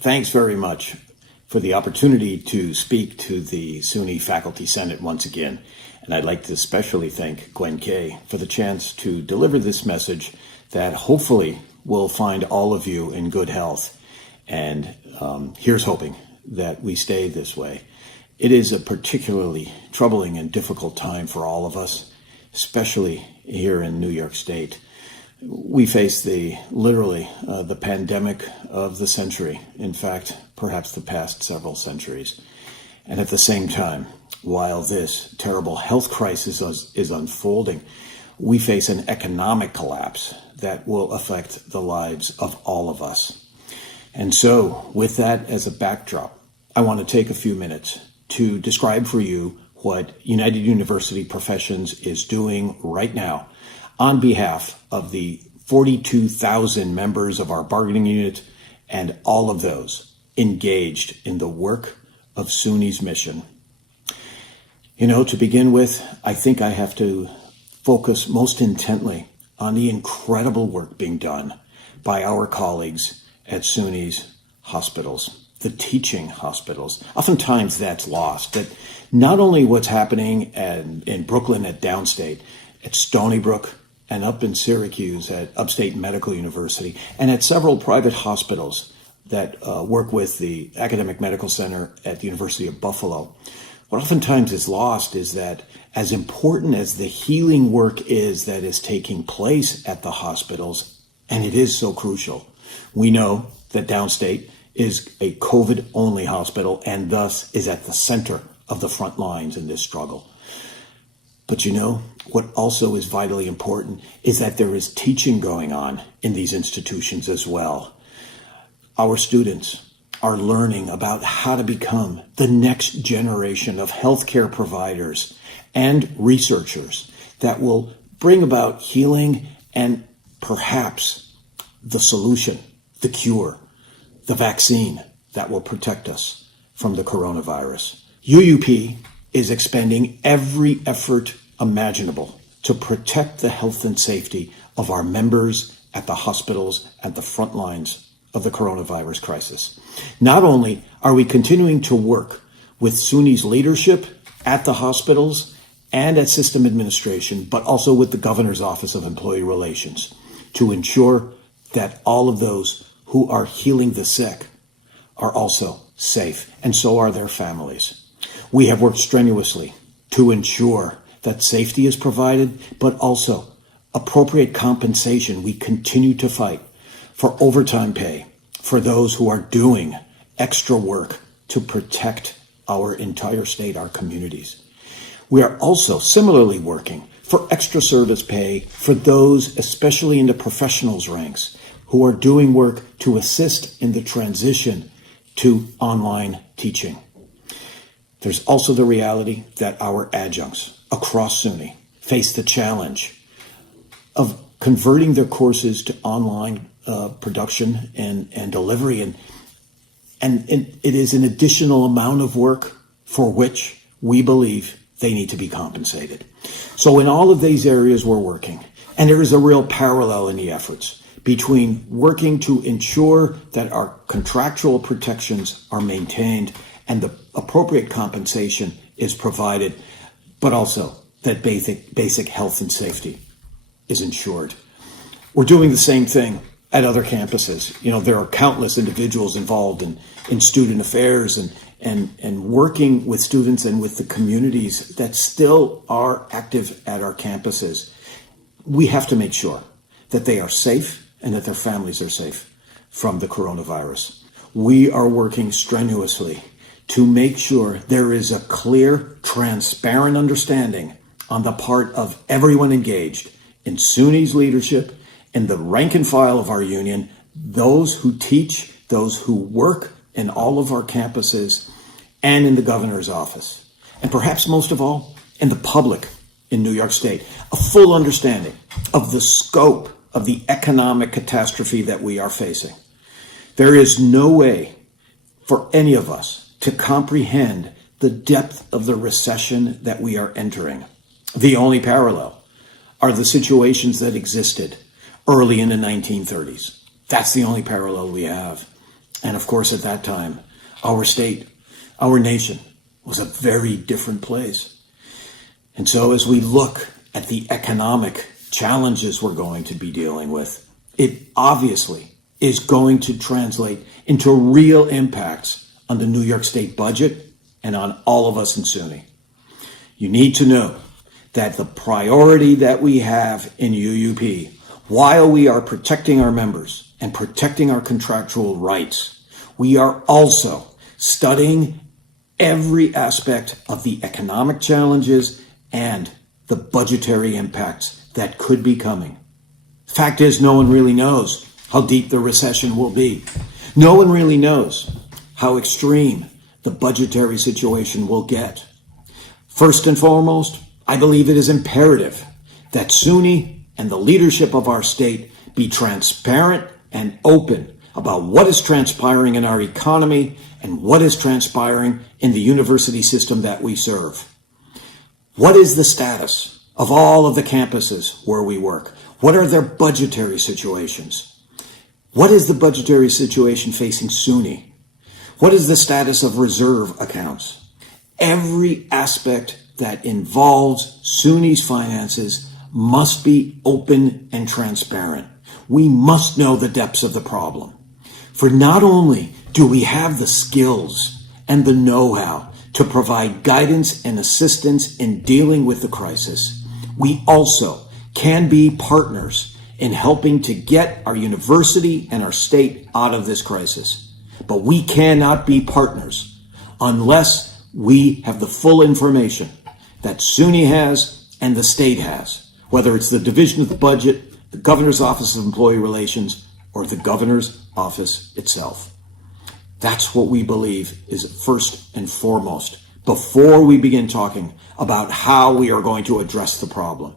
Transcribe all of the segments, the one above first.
Thanks very much for the opportunity to speak to the SUNY Faculty Senate once again. And I'd like to especially thank Gwen Kay for the chance to deliver this message that hopefully will find all of you in good health. And here's hoping that we stay this way. It is a particularly troubling and difficult time for all of us, especially here in New York State. We face literally the pandemic of the century. In fact, perhaps the past several centuries. And at the same time, while this terrible health crisis is unfolding, we face an economic collapse that will affect the lives of all of us. And so, with that as a backdrop, I want to take a few minutes to describe for you what United University Professions is doing right now on behalf of the 42,000 members of our bargaining unit and all of those engaged in the work of SUNY's mission. To begin with, I think I have to focus most intently on the incredible work being done by our colleagues at SUNY's hospitals, the teaching hospitals. Oftentimes that's lost, that not only what's happening in Brooklyn at Downstate, at Stony Brook, and up in Syracuse at Upstate Medical University, and at several private hospitals that work with the Academic Medical Center at the University of Buffalo. What oftentimes is lost is that as important as the healing work is that is taking place at the hospitals, and it is so crucial, we know that Downstate is a COVID-only hospital and thus is at the center of the front lines in this struggle. But what also is vitally important is that there is teaching going on in these institutions as well. Our students are learning about how to become the next generation of healthcare providers and researchers that will bring about healing and perhaps the solution, the cure, the vaccine that will protect us from the coronavirus. UUP is expending every effort imaginable to protect the health and safety of our members at the hospitals at the front lines of the coronavirus crisis. Not only are we continuing to work with SUNY's leadership at the hospitals and at system administration, but also with the Governor's Office of Employee Relations to ensure that all of those who are healing the sick are also safe, and so are their families. We have worked strenuously to ensure that safety is provided, but also appropriate compensation. We continue to fight for overtime pay for those who are doing extra work to protect our entire state, our communities. We are also similarly working for extra service pay for those, especially in the professionals ranks, who are doing work to assist in the transition to online teaching. There's also the reality that our adjuncts across SUNY face the challenge of converting their courses to online production and delivery. And it is an additional amount of work for which we believe they need to be compensated. So in all of these areas we're working, and there is a real parallel in the efforts between working to ensure that our contractual protections are maintained and the appropriate compensation is provided, but also that basic health and safety is ensured. We're doing the same thing at other campuses. There are countless individuals involved in student affairs and working with students and with the communities that still are active at our campuses. We have to make sure that they are safe and that their families are safe from the coronavirus. We are working strenuously to make sure there is a clear, transparent understanding on the part of everyone engaged in SUNY's leadership, in the rank and file of our union, those who teach, those who work in all of our campuses, and in the governor's office. And perhaps most of all, in the public in New York State, a full understanding of the scope of the economic catastrophe that we are facing. There is no way for any of us to comprehend the depth of the recession that we are entering. The only parallel are the situations that existed early in the 1930s. That's the only parallel we have. And of course, at that time, our state, our nation was a very different place. And so as we look at the economic challenges we're going to be dealing with, it obviously is going to translate into real impacts on the New York State budget and on all of us in SUNY. You need to know that the priority that we have in UUP, while we are protecting our members and protecting our contractual rights, we are also studying every aspect of the economic challenges and the budgetary impacts that could be coming. Fact is, no one really knows how deep the recession will be. No one really knows how extreme the budgetary situation will get. First and foremost, I believe it is imperative that SUNY and the leadership of our state be transparent and open about what is transpiring in our economy and what is transpiring in the university system that we serve. What is the status of all of the campuses where we work? What are their budgetary situations? What is the budgetary situation facing SUNY? What is the status of reserve accounts? Every aspect that involves SUNY's finances must be open and transparent. We must know the depths of the problem. For not only do we have the skills and the know-how to provide guidance and assistance in dealing with the crisis, we also can be partners in helping to get our university and our state out of this crisis. But we cannot be partners unless we have the full information that SUNY has and the state has, whether it's the Division of the Budget, the Governor's Office of Employee Relations, or the Governor's Office itself. That's what we believe is first and foremost before we begin talking about how we are going to address the problem.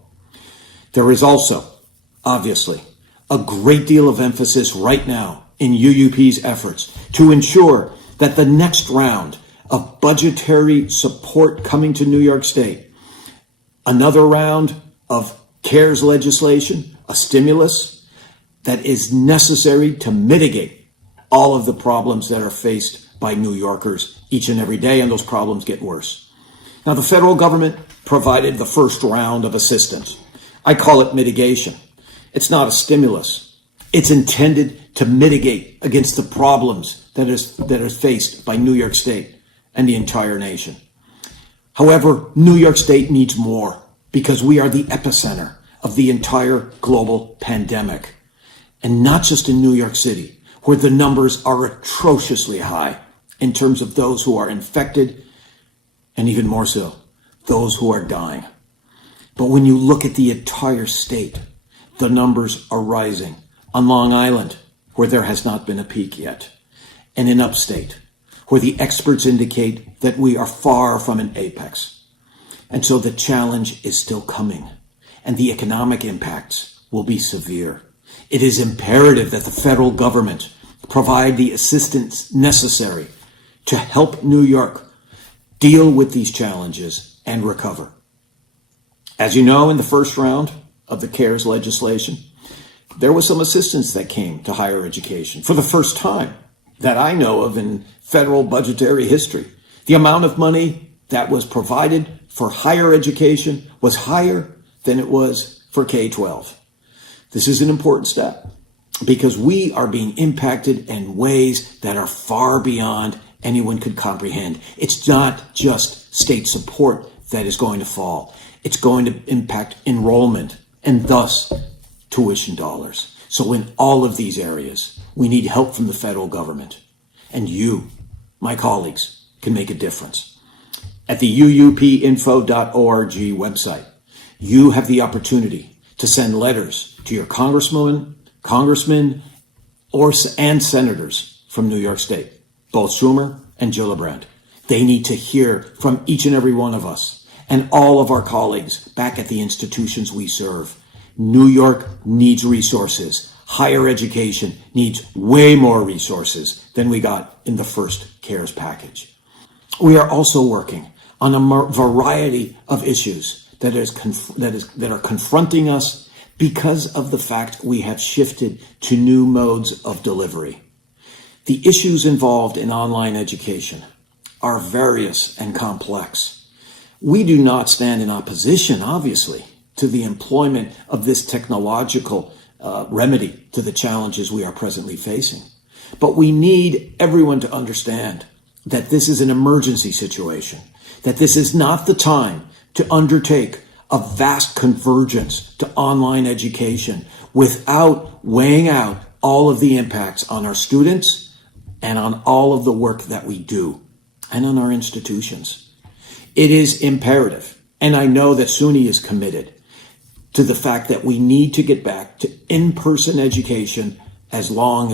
There is also, obviously, a great deal of emphasis right now in UUP's efforts to ensure that the next round of budgetary support coming to New York State, another round of CARES legislation, a stimulus that is necessary to mitigate all of the problems that are faced by New Yorkers each and every day, and those problems get worse. Now, the federal government provided the first round of assistance. I call it mitigation. It's not a stimulus. It's intended to mitigate against the problems that are faced by New York State and the entire nation. However, New York State needs more because we are the epicenter of the entire global pandemic. And not just in New York City, where the numbers are atrociously high in terms of those who are infected, and even more so, those who are dying. But when you look at the entire state, the numbers are rising. On Long Island, where there has not been a peak yet, and in upstate, where the experts indicate that we are far from an apex. And so the challenge is still coming, and the economic impacts will be severe. It is imperative that the federal government provide the assistance necessary to help New York deal with these challenges and recover. As you know, in the first round of the CARES legislation, there was some assistance that came to higher education for the first time that I know of in federal budgetary history. The amount of money that was provided for higher education was higher than it was for K-12. This is an important step because we are being impacted in ways that are far beyond anyone could comprehend. It's not just state support that is going to fall. It's going to impact enrollment and thus tuition dollars. So in all of these areas, we need help from the federal government. And you, my colleagues, can make a difference. At the uupinfo.org website, you have the opportunity to send letters to your congressmen, and senators from New York State, both Schumer and Gillibrand. They need to hear from each and every one of us and all of our colleagues back at the institutions we serve. New York needs resources. Higher education needs way more resources than we got in the first CARES package. We are also working on a variety of issues that are confronting us because of the fact we have shifted to new modes of delivery. The issues involved in online education are various and complex. We do not stand in opposition, obviously, to the employment of this technological remedy to the challenges we are presently facing. But we need everyone to understand that this is an emergency situation, that this is not the time to undertake a vast convergence to online education without weighing out all of the impacts on our students and on all of the work that we do and on our institutions. It is imperative, and I know that SUNY is committed to the fact that we need to get back to in-person education as soon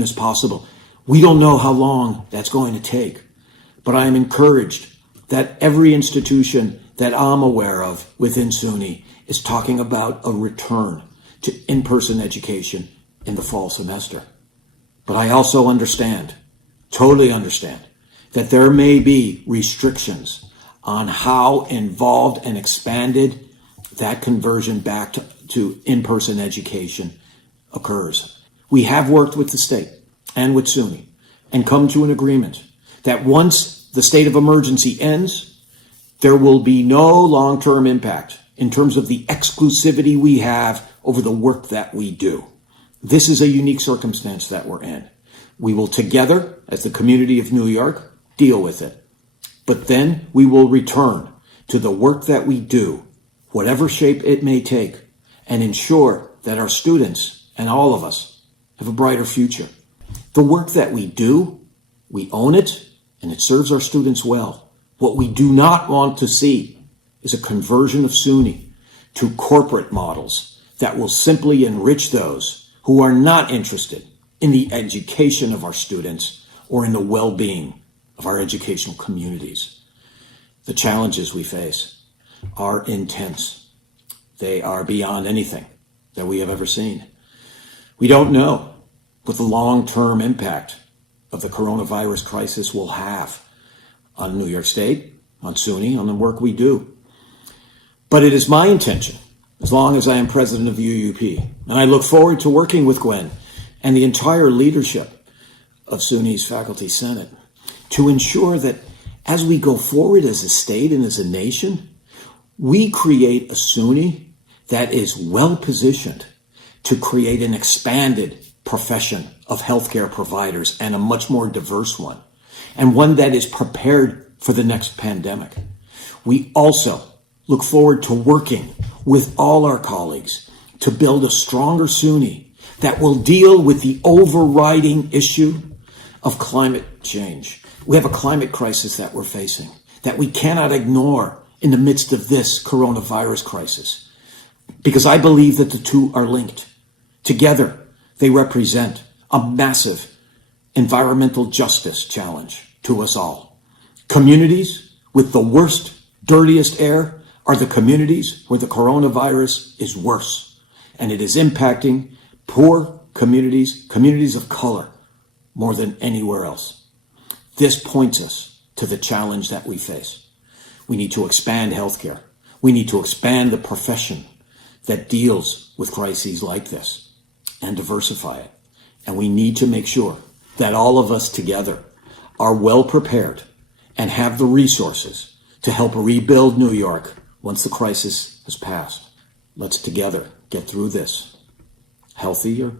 as possible. We don't know how long that's going to take, but I am encouraged that every institution that I'm aware of within SUNY is talking about a return to in-person education in the fall semester. But I also understand, totally understand, that there may be restrictions on how involved and expanded that conversion back to in-person education occurs. We have worked with the state and with SUNY and come to an agreement that once the state of emergency ends, there will be no long-term impact in terms of the exclusivity we have over the work that we do. This is a unique circumstance that we're in. We will together, as the community of New York, deal with it. But then we will return to the work that we do, whatever shape it may take, and ensure that our students and all of us have a brighter future. The work that we do, we own it, and it serves our students well. What we do not want to see is a conversion of SUNY to corporate models that will simply enrich those who are not interested in the education of our students or in the well-being of our educational communities. The challenges we face are intense. They are beyond anything that we have ever seen. We don't know what the long-term impact of the coronavirus crisis will have on New York State, on SUNY, on the work we do. But it is my intention, as long as I am president of UUP, and I look forward to working with Gwen and the entire leadership of SUNY's Faculty Senate to ensure that as we go forward as a state and as a nation, we create a SUNY that is well positioned to create an expanded profession of healthcare providers and a much more diverse one, and one that is prepared for the next pandemic. We also look forward to working with all our colleagues to build a stronger SUNY that will deal with the overriding issue of climate change. We have a climate crisis that we're facing that we cannot ignore in the midst of this coronavirus crisis, because I believe that the two are linked. Together, they represent a massive environmental justice challenge to us all. Communities with the worst, dirtiest air are the communities where the coronavirus is worse, and it is impacting poor communities, communities of color, more than anywhere else. This points us to the challenge that we face. We need to expand healthcare. We need to expand the profession that deals with crises like this and diversify it. And we need to make sure that all of us together are well prepared and have the resources to help rebuild New York once the crisis has passed. Let's together get through this healthier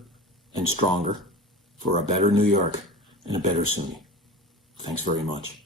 and stronger for a better New York and a better SUNY. Thanks very much.